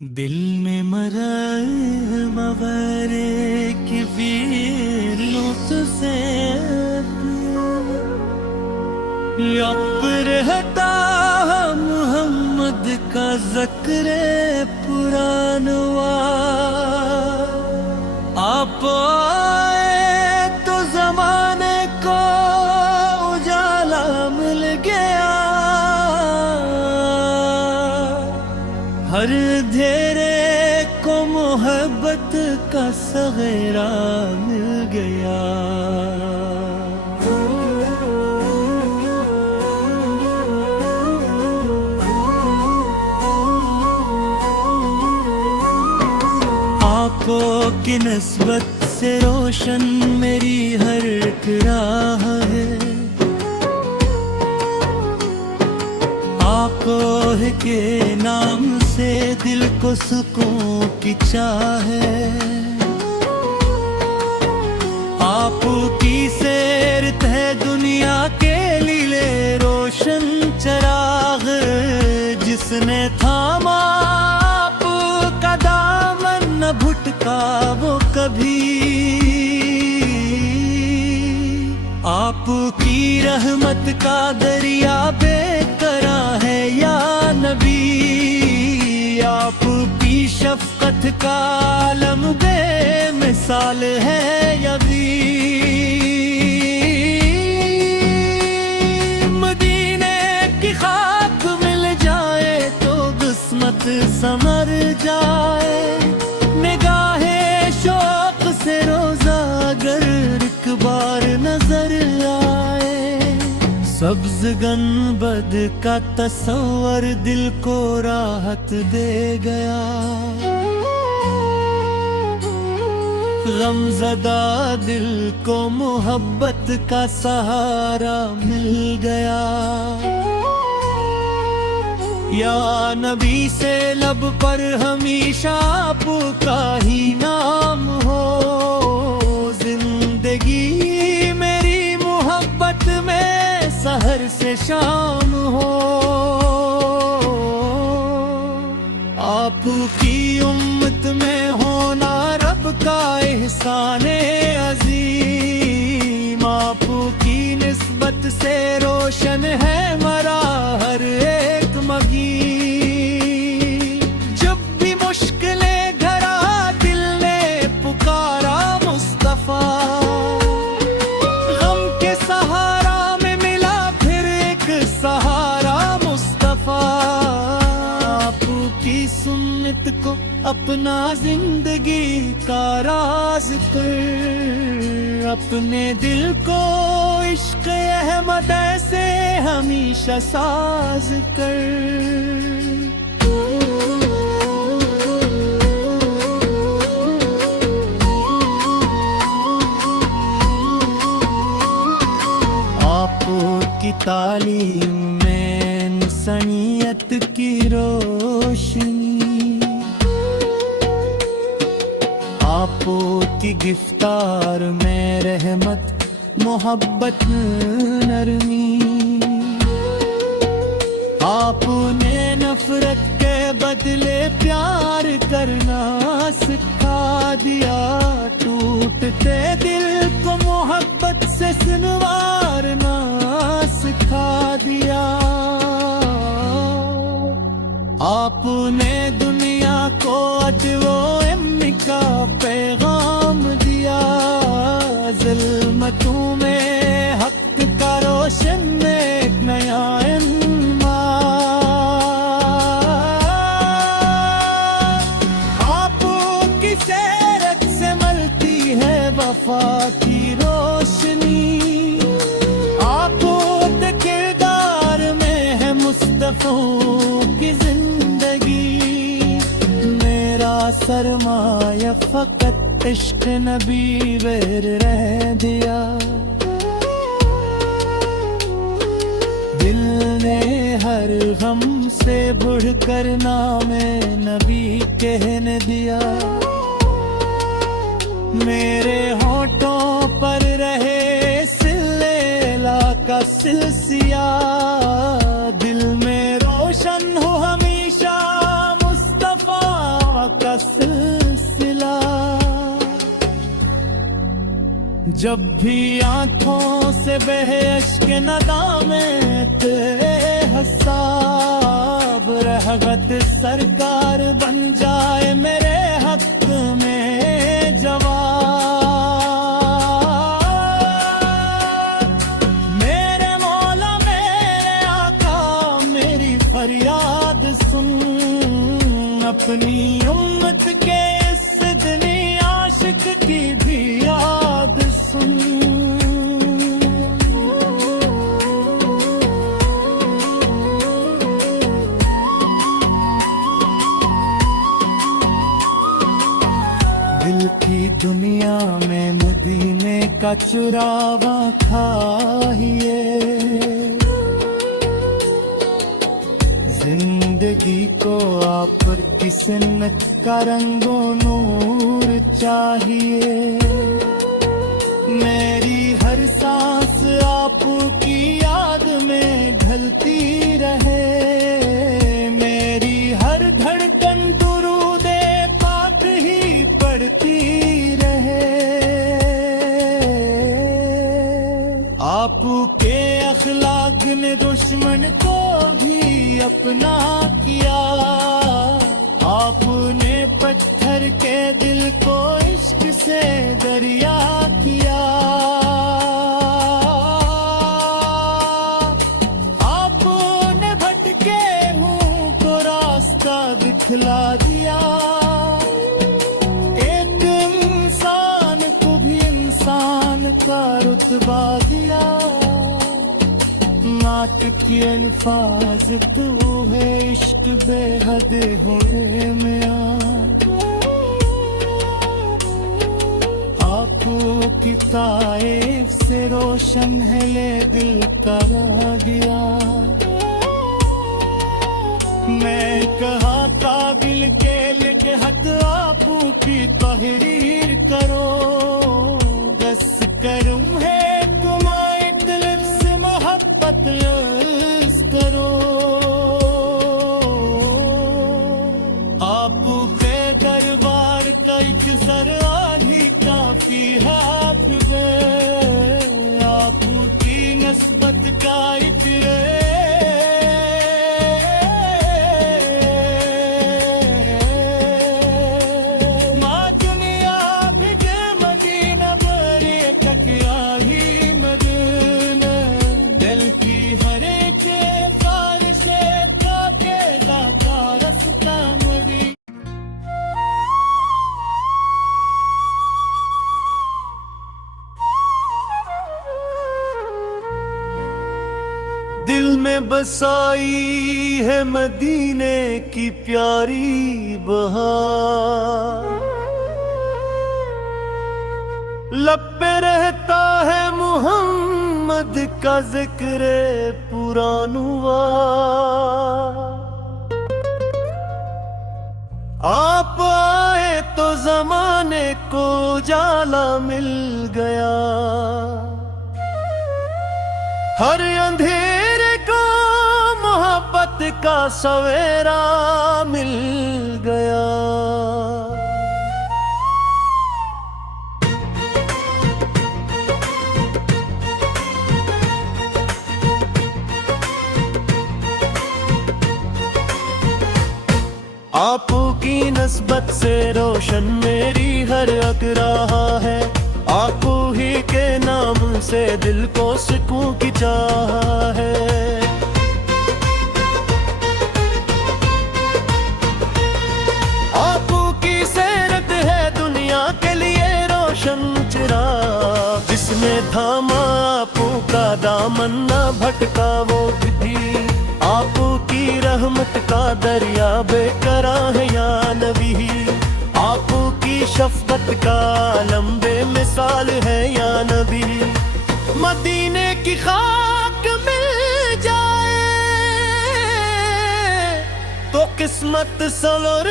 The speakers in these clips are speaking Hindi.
दिल में मवरे की से यप रहता मोहम्मद का ज़िक्र पुरानवा। आप आए तो ज़माने को उजाला मिल गया, हर धेरे को मोहब्बत का सगेरा मिल गया। आपो की निस्बत से रोशन मेरी हर एक राह है, आपो के नाम से दिल को सुकून की चाह है। आपकी सैरत है दुनिया के लिए रोशन चराग, जिसने थामा आपका दामन न भुटका वो कभी। आपकी रहमत का दरिया बेकरा है या नबी, आपकी शफकत का आलम बेमिसाल है यदि। मदीने की खाक मिल जाए तो किस्मत संवर जाए, निगाहे शौक से रोजा अगर एक बार नजर आए। सब्ज गंबद का तस्वर दिल को राहत दे गया, गमज़दा दिल को मोहब्बत का सहारा मिल गया। या नबी से लब पर हमेशा आपका ही नाम हो, जिंदगी मेरी मोहब्बत में सहर से शाम हो। आपकी उम्मत में होना रब का एहसाने अजीम, आपकी निस्बत से रोशन है मरा हर एक मगी। जब भी मुश्किलें घरा दिल ने पुकारा मुस्तफा, गम के सहारा में मिला फिर एक सहारा मुस्तफा। आपकी सुन्नत को अपना जिंदगी का राज कर, अपने दिल को इश्क अहमद से हमेशा साज कर। आपकी तालीम में इंसानियत की रोशनी, आपकी गिफ्तार में रहमत मोहब्बत नरमी। आपने नफरत के बदले प्यार करना सिखा दिया, टूटते दिल को मोहब्बत से संवारना सिखा दिया। आपने दुनिया को अदवो इम्मी का पैगाम दिया, ज़ुल्मतों में हक का रोशन एक नया आपकी सैरत से मलती है वफा की रोशनी। आपके किरदार में है मुस्तफ़ा की जिंदगी, मेरा सरमाया फकत इश्क नबी बेर रह दिया। दिल ने हर गम से बढ़कर नामे नबी कहने दिया, मेरे होठों पर रहे सिलसिला का सिलसिला। दिल में रोशन हो हमेशा मुस्तफा का सिलसिला। जब भी आंखों से बहे अश्क नदामत हसाब, रहमत सरकार बन जाए मेरे हक में जवाब। मेरे मौला मेरे आका मेरी फरियाद सुन, अपनी उम्मत के इस सिदनी आशिक की भी याद सुन। दिल की दुनिया में मदीने का चुरावा खाइए, जिंदगी को आप पर की सुन्नत का रंगो नूर चाहिए। मेरी हर सांस आपकी याद में ढलती रहे, मेरी हर धड़कन दुरूदे पाक ही पढ़ती रहे। आपके अखलाक ने दुश्मन को भी अपना किया, आपने पत्थर के दिल को इश्क से दरिया किया। आपने भटके हूँ को रास्ता दिखला दिया, एक इंसान को भी इंसान का रुतबा दिया। नात की अल्फाज तू है, इश्क बेहद हुए मियां। आपकी तारीफ से रोशन है ले दिल का दिया। मैं कहा काबिल के लिखे हद आपकी तहरीर करो, बस करूँ है तुम्हारे दिल से मोहब्बत करो। आपके दरबार का एक सर आधी काफी हाफिज़, आपकी नस्बत का इतरे दिल में बसाई है मदीने की प्यारी बहार, लब पे रहता है मुहम्मद का जिक्र पुरानुआ। आप आए तो जमाने को जाला मिल गया, हर अंधेरे को मोहब्बत का सवेरा मिल गया। आपकी नस्बत से रोशन मेरी हर अक रहा है, आपू ही के नाम से दिल को सुकून की चाह है। आपू की सेरत है दुनिया के लिए रोशन चिराग, जिसने थामा आपू का दामन न भटका वो भी। आपू की रहमत का दरिया बेकरा है या नबी, आपू की शफकत का लंबे मिसाल है या नबी। मदीने की खाक मिल जाए तो किस्मत संवर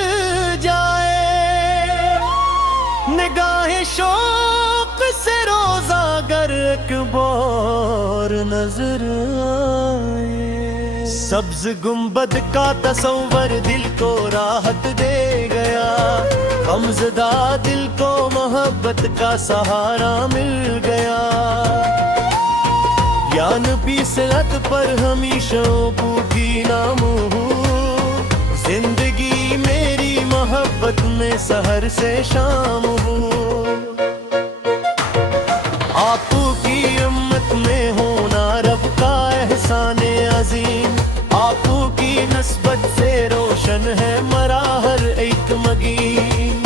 जाए, निगाहे शौक से रोजा गर एक बार नजर आए। सब्ज गुंबद का तस्वर दिल को राहत दे गया, गमज़दा दिल को मोहब्बत का सहारा मिल गया। या नबी सिरत पर हमेशा बूढ़ी नाम हूँ, जिंदगी मेरी मोहब्बत में सहर से शाम हूँ। आपकी उम्मत में होना रब का एहसाने अजीम, आपकी नस्बत से रोशन है मरा हर एक मगीन।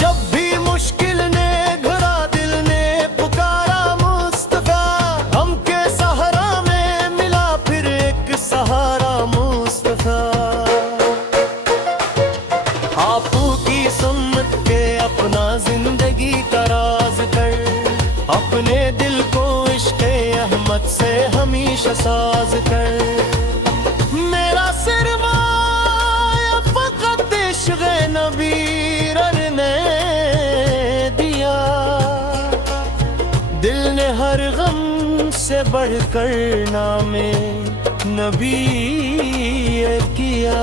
जब भी मुश्किल ने घिरा दिल ने पुकारा मुस्तफा, हमके सहारा में मिला फिर एक सहारा मुस्तफा। आपकी सुन्नत के अपना जिंदगी का राज कर, अपने दिल को इश्क़ अहमद से हमेशा साज कर। मेरा सिरमाया फ़क़त इश्क़ नबी ने दिया, दिल ने हर गम से बढ़कर नामे नबी किया।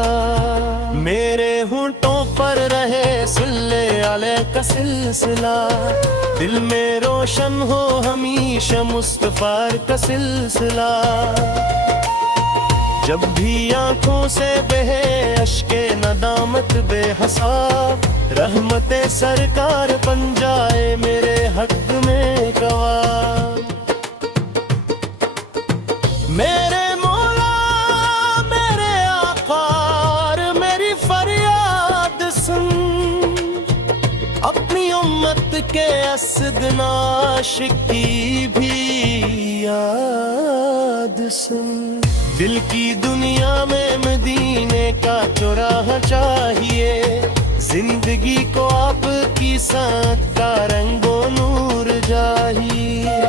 मेरे होंठों पर रहे सल्ले अलैहि का सिलसिला, दिल में रोशन हो हमेशा मुस्तफा का सिलसिला। जब भी आंखों से बहे अश्के नदामत बेहिसाब, रहमते सरकार बन जाए मेरे हक में गवाह। मेरे मौला मेरे आकार मेरी फरियाद सुन, अपनी उम्मत के असद नाशिक की भी याद सुन। दिल की दुनिया में मदीने का चौराहा चाहिए, जिंदगी को आपकी साथ का रंगो नूर चाहिए।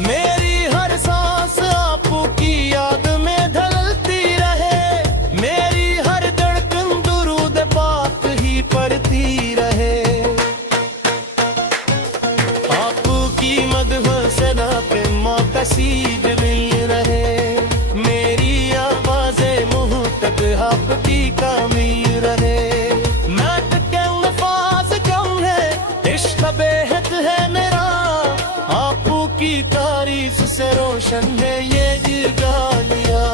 मेरी हर सांस आपकी याद में ढलती रहे, मेरी हर धड़कन दुरूद पाक ही पढ़ती रहे। आपकी मदह सना पे मौकसीद मिल रहे, मेरी आवाज़े मुँह तक आपकी कामिल रहे। नात के अल्फाज़ कम है, इश्क़ बेहद है मेरा, आपकी तारीफ से रोशन है ये गालियाँ।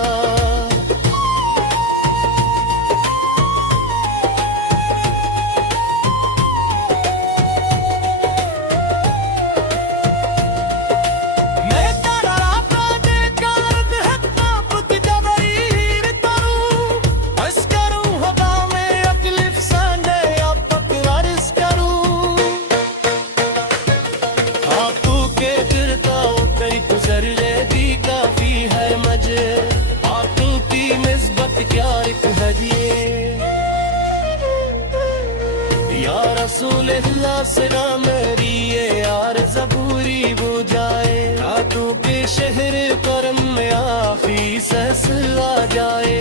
या रसूल अल्लाह सना मेरी ये यार ज़बूरी बुझाए, रातों के शहर करम में आफीस आ जाए।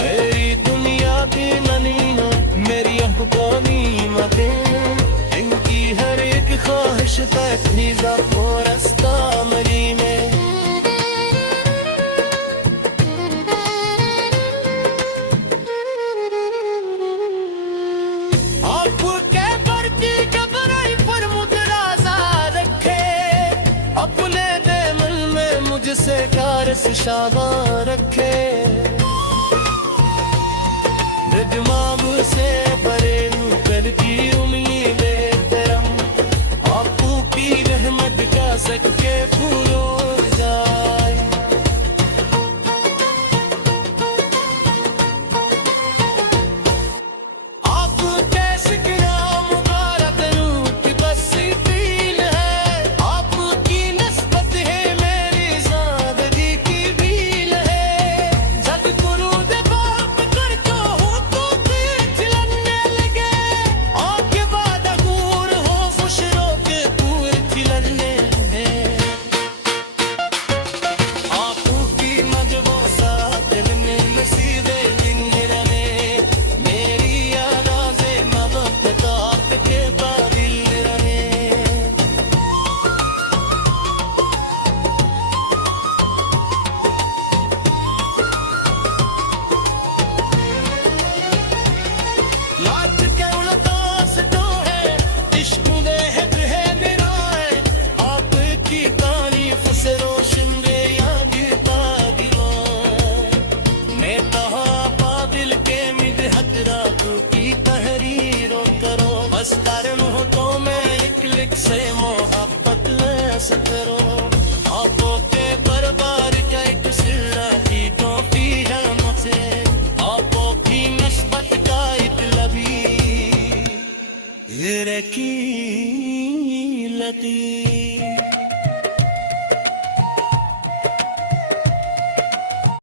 मेरी दुनिया की ननीना मेरी अफगानी मतें, इनकी हर एक ख्वाहिश तक नीज़ा रस्ता मरीने। मुझसे कारस शाबा रखे, दिमाग से परे कर की उम्मीद करम, आपकी रहमत का सदके फूलो जाए। आप कैसे गिरा मुबारक रूह की बस फील है, आपकी नस्बत है मेरी ज़िंदगी की भील है। से मोह